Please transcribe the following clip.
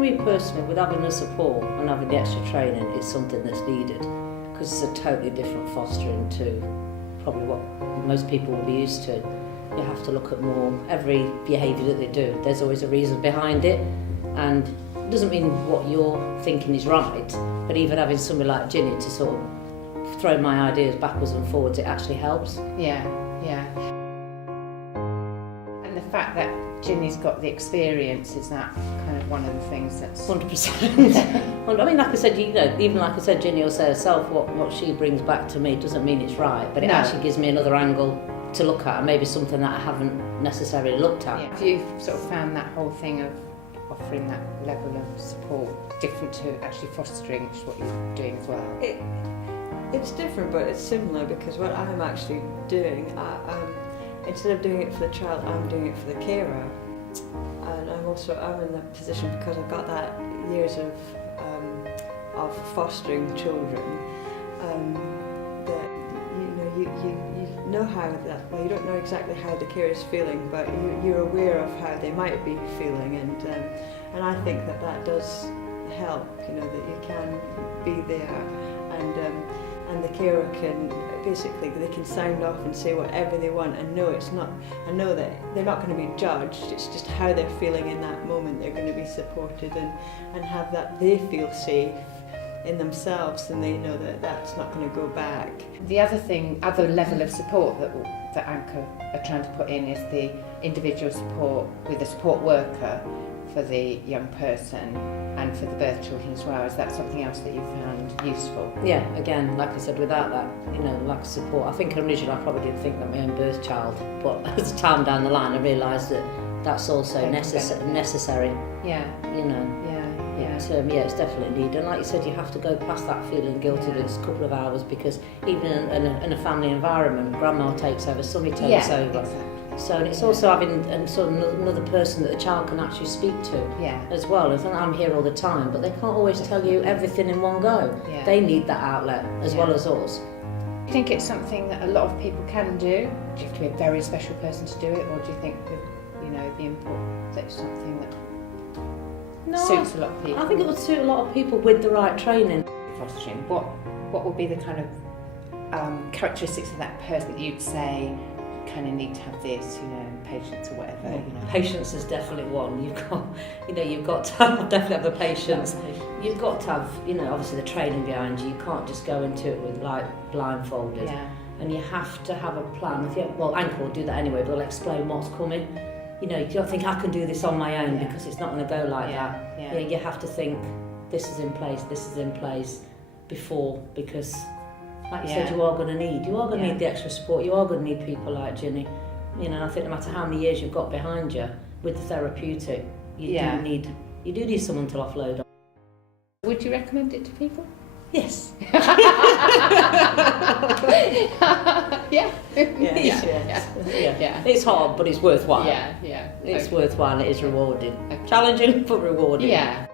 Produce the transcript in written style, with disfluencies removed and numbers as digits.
me personally, with having the support and having the extra training, it's something that's needed, because it's a totally different fostering to probably what most people will be used to. You have to look at more, every behaviour that they do, there's always a reason behind it, and it doesn't mean what you're thinking is right, but even having somebody like Ginny to sort of throw my ideas backwards and forwards, it actually helps. Yeah. And the fact that Ginny's got the experience, is that kind of one of the things that's... 100%. I mean, like I said, even like I said, Ginny will say herself, what she brings back to me doesn't mean it's right, but it actually gives me another angle to look at, and maybe something that I haven't necessarily looked at. Yeah. Have you sort of found that whole thing of offering that level of support different to actually fostering, which is what you're doing as well? It's different, but it's similar, because what I'm actually doing, instead of doing it for the child, I'm doing it for the carer. And I'm in that position because I've got that years of fostering children. That you know how that, well, you don't know exactly how the carer is feeling, but you're aware of how they might be feeling, and I think that does help. That you can be there, and the carer can they can sound off and say whatever they want, and know that they're not going to be judged. It's just how they're feeling in that moment. They're going to be supported and have that they feel safe in themselves, and they know that that's not going to go back. The other level of support that Anchor are trying to put in is the individual support with a support worker for the young person and for the birth children as well. Is that something else that you found useful? Yeah, again, like I said, without that, lack of support, I think originally I probably didn't think that my own birth child, but as time down the line I realised that that's also necessary. Yeah. It's definitely needed. And like you said, you have to go past that feeling guilty that it's a couple of hours, because even in a family environment, grandma takes over, somebody takes over. Exactly. So it's also having another person that the child can actually speak to as well. I'm here all the time, but they can't always tell you everything in one go. Yeah. They need that outlet as well as us. Do you think it's something that a lot of people can do? Do you have to be a very special person to do it, or do you think that, the input, that's something that suits a lot of people? I think it would suit a lot of people with the right training. Fostering, what would be the kind of characteristics of that person that you'd say kind of need to have this, patience or whatever? Patience is definitely one. You've got to definitely have the patience. You've got to have, obviously the training behind you. You can't just go into it with blindfolded. Yeah. And you have to have a plan. Anchor will do that anyway, but they'll explain what's coming. You don't think I can do this on my own, because it's not going to go like that. Yeah. You have to think this is in place before, because like you said, you are going to need the extra support. You are going to need people like Ginny. I think no matter how many years you've got behind you with the therapeutic, you do need someone to offload on. Would you recommend it to people? Yes. Yeah. It's hard, but it's worthwhile. Yeah. It's worthwhile. It is rewarding. Challenging, but rewarding. Yeah.